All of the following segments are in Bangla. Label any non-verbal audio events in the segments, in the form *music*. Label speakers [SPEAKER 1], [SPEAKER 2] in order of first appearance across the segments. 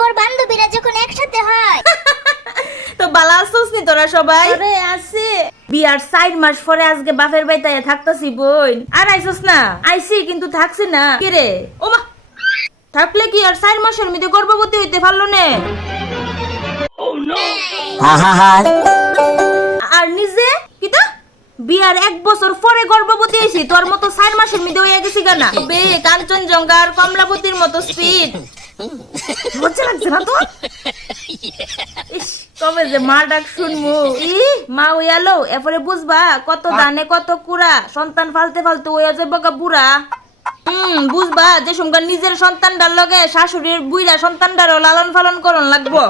[SPEAKER 1] পর বান্ধবীরা যখন একসাথে হয়। *laughs*
[SPEAKER 2] তো বালা আসছিস নি তোরা সবাই?
[SPEAKER 3] আরে আছে
[SPEAKER 2] বিয়ার চার মাস পরে আজকে বাপের বাড়িতে থাকতাছি বোন। আর আইসস না? আইসি কিন্তু থাকছি না। কে রে? ও মা! থাকলে কি আর চার মাসের মধ্যে গর্ভবতী হইতে পারল না? আর নিজে? কিতা? বিয়ার এক বছর পরে গর্ভবতী হয়েছি তোর মতো চার মাসের মধ্যে হয়ে গেছি গানা বে কাঞ্চনজঙ্ঘা আর কমলাবতীর মতো স্পিড মজা লাগছে না তো? কবে যে মা ডাক শুনমু ই মা এরপরে বুঝবা কত দানে কত কুড়া সন্তান ফালতে ফালতে হইয়া যাবে গা বুড়া। হুম বুঝবা যে সুমকার নিজের সন্তানটার লগে শাশুড়ির বুইরা সন্তানটারও লালন পালন করন লাগবো।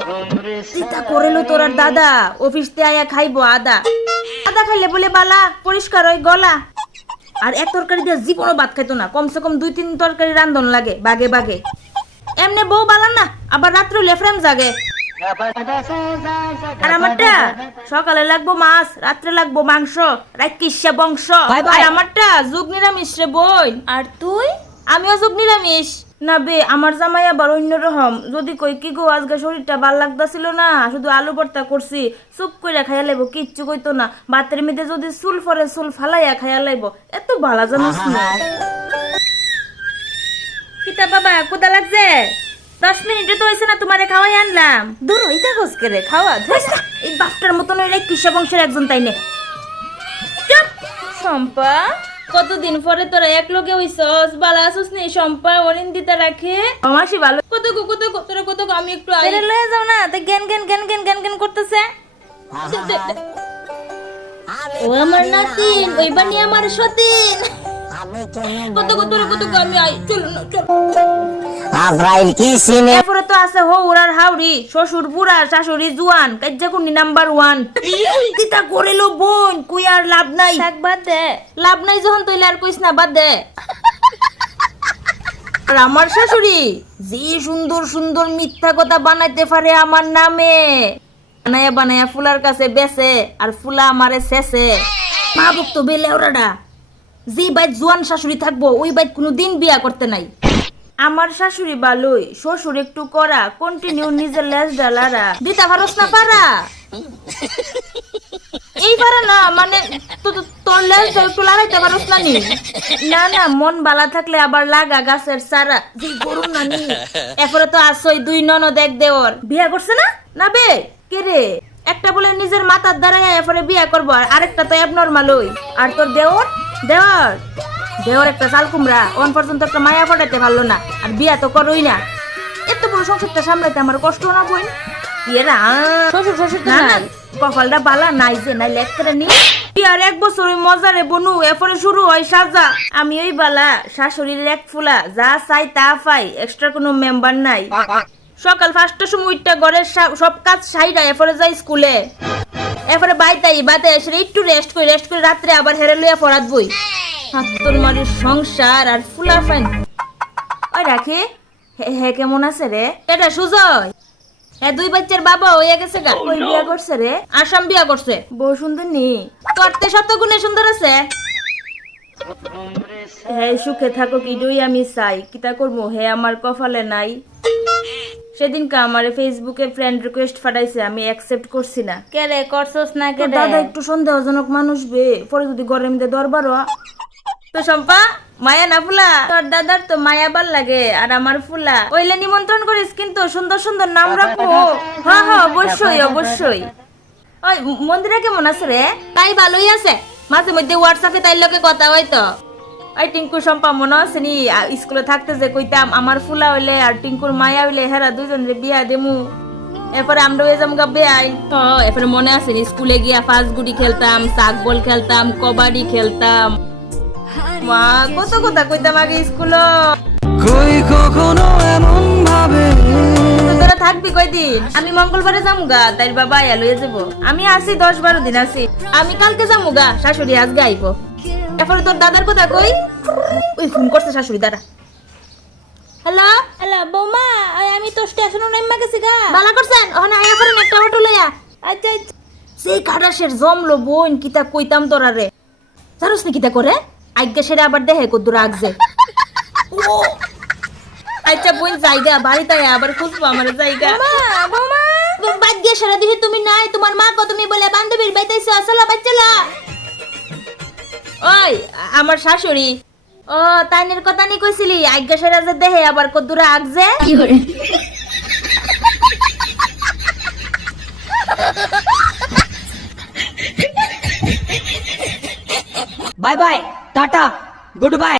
[SPEAKER 2] চিন্তা করেলো তোর আর দাদা অফিস তে আয়া খাইবো আদা। আদা খাইলে বলে বালা পরিষ্কার ওই গলা। আর এক তরকারি দিয়ে জীবনও ভাত খাইতো না কমসে কম দুই তিন তরকারি রান্ধন লাগে বাগে বাগে। এমনি বউ বালা না আবার রাত্রে লেফ্রেম জাগে। আর আমারটা সকালে লাগবো মাছ রাত্রে লাগবো মাংস রাইকিসা বংশ. আর আমারটা যুগ নিরামিষ রে বই
[SPEAKER 3] আর তুই?
[SPEAKER 2] আমিও যুগ নিরামিষ। না বে আমার জামাই আবার অন্যরকম যদি কই কি গো আজকে শরীরটা ভালো লাগতাছিল না শুধু আলু ভর্তা করছি চুপ কইরা খাইয়া লাইব কিচ্ছু কইতো না। বাতের মধ্যে যদি চুল ফরে চুল ফালাইয়া খাইয়া লাইব এত ভালো জানিস না। কিতা বাবা কোথা লাগছে? দশ মিনিটে তো হয়েছে না তোমারে খাওয়াই আনলাম। দূর হইতা খোঁজ করে খাওয়া ধুস না, এই বাপটার মতন ওই কিসা বংশের একজন তাই নে। চুপ। শম্পা কতদিন পরে তোরা এক লোকে হইছস? বালা আসুস নি শম্পা অরিন্দিতা রাখে। মাসি ভালো। কত গো, কত গো, তোরা কত আমি একটু আইরে লয়ে যাও না তো জ্ঞান জ্ঞান জ্ঞান জ্ঞান জ্ঞান জ্ঞান করতেছে। ও আমার নাতিন ওই বানি আমার সতীন। কত কত কত গো, আমি আই চলো না চলো
[SPEAKER 4] আজরাইল কি সিনে?
[SPEAKER 2] এরপরে তো আছে হৌর আর হাউরি শ্বশুর বুড়া শাশুড়ি জুয়ান কাজ্জা নাম্বার ওয়ান। কিতা করিল বোন কুই আর লাভ নাই?
[SPEAKER 3] থাক বাদ দে।
[SPEAKER 2] লাভ নাই যখন তৈলে আর কইস না বাদ দে। আর আমার শাশুড়ি যে সুন্দর সুন্দর মিথ্যা কথা বানাইতে পারে আমার নামে বানায়া বানায়া ফুলার কাছে বেসে আর ফুলা আমারে শেষে। মা ভক্ত বেলে ওরাডা যে বাইত জোয়ান শাশুড়ি থাকব ওই বাইত কোনো দিন বিয়া করতে নাই। আমার শাশুড়ি বালুই শ্বশুর একটু করা কন্টিনিউ নিজের লেজ ডালারা দিতা পারস না পারা। এই পারা না মানে তোর লেজ একটু লাগাইতে পারস না নি? না না মন বালা থাকলে আবার লাগা গাছের সারা যে গরু না নি *laughs* এরপরে তো আসই দুই ননদ এক দেওর। বিয়া করছে না? না বে কে রে? একটা বলে নিজের মাথার দ্বারাই এরপরে বিয়া করব আর আরেকটা তো অ্যাবনর্মাল ওই। আর তোর দেওর? দেওর? দেওর একটা চাল কুমড়া অন পর্যন্ত একটা মায়া ফটাইতে পারল না আর বিয়া তো করোই না। এত বড় সংসারটা সামলাইতে আমার কষ্ট না বই এরা
[SPEAKER 3] শ্বশুর শ্বশুর
[SPEAKER 2] না না কপালটা বালা নাই যে নাই নি। বিয়ার এক বছর ওই মজারে বনু এরপরে শুরু হয় সাজা। আমি ওই বালা শাশুড়ির এক ফুলা যা চাই তা পাই এক্সট্রা কোনো মেম্বার নাই। সকাল পাঁচটার সময় উঠটা ঘরের সব কাজ সাইডা এরপরে যাই স্কুলে। এরপরে বাইতাই বাতে এসে একটু রেস্ট করি রেস্ট করে রাত্রে আবার হেরে লইয়া পড়াত বই। হাত্তর মারির সংসার আর ফুলা ফাইন। ওই রাখি হে- হে কেমন আছে রে? এটা সুজয়। হ্যাঁ দুই বাচ্চার বাবা হয়ে গেছে গা। ওই বিয়া করছে রে? আসাম বিয়া করছে। বউ সুন্দর নি? করতে শত গুণে সুন্দর আছে। হ্যাঁ সুখে থাকো কি ডই আমি চাই। কিতা করব? হে আমার কপালে নাই। সেদিনকে আমার ফেসবুকে ফ্রেন্ড রিকোয়েস্ট পাঠাইছে আমি অ্যাকসেপ্ট করছি না।
[SPEAKER 3] কে রে করছস না কে
[SPEAKER 2] তোর
[SPEAKER 3] রে?
[SPEAKER 2] দাদা একটু সন্দেহজনক মানুষ বে পরে যদি গরম দে দরবার হ। তো সম্পা মায়া না ফুলা? তোর দাদার তো মায়া ভালো লাগে আর আমার ফুলা। ওইলে নিমন্ত্রণ করিস কিন্তু সুন্দর সুন্দর নাম রাখব। হ্যাঁ হ্যাঁ অবশ্যই অবশ্যই। ওই মন্দিরা কেমন আছে রে? তাই ভালোই আছে। মাঝে মধ্যে হোয়াটসঅ্যাপে তাই লোকে কথা হয় তো ওই টিঙ্কু সম্পা মনে আছে নি? স্কুলে থাকতে যে কইতাম আমার ফুলা হইলে আর টিঙ্কুর মায়া হইলে হেরা দুজন রে বিয়া দেমু। এরপরে আমরা হয়ে যাম গাবে আই তো এরপরে মনে আছে নি? স্কুলে গিয়া ফাস্ট গুটি খেলতাম সাক বল খেলতাম কবাডি খেলতাম। মা কত কথা কইতাম আগে স্কুল।
[SPEAKER 5] কই কখনো এমন ভাবে?
[SPEAKER 2] তোরা থাকবি কয়দিন? আমি মঙ্গলবারে যামু গা তাই বাবা আয়া লইয়া যাব আমি আসি দশ বারো দিন আসি। আমি কালকে যামু গা শাশুড়ি আজকে আইব। এরপরে তোর দাদার কথা কই? ওই ফোন করছে শাশুড়ি দাদা হ্যালো
[SPEAKER 3] হ্যালো বৌমা আমি তো স্টেশনে নেমে গেছি গা।
[SPEAKER 2] বালা করছেন? ওখানে আয়া করেন একটা অটো লইয়া।
[SPEAKER 3] আচ্ছা আচ্ছা।
[SPEAKER 2] সেই কাটাসের জমলো বোন কিতা কইতাম তোরা রে জানোস না কিতা করে? আজ্ঞা সেরে আবার দেহে কদ্দুর আগছে আচ্ছা বোন জায়গা বাড়িতে আবার খুঁজবো আমার জায়গা।
[SPEAKER 3] বৌমা
[SPEAKER 2] বাদ দিয়ে সারা দিকে তুমি নাই তোমার মা কত তুমি বলে বান্ধবীর বাইতেছো আসলা বাচ্চালা। ওই আমার শাশুড়ি। ও তাইনের কথা নি কইছিলি? আজ্ঞা সেরা যে দেহে আবার কদ্দুরা আগজে
[SPEAKER 6] bye bye tata good bye.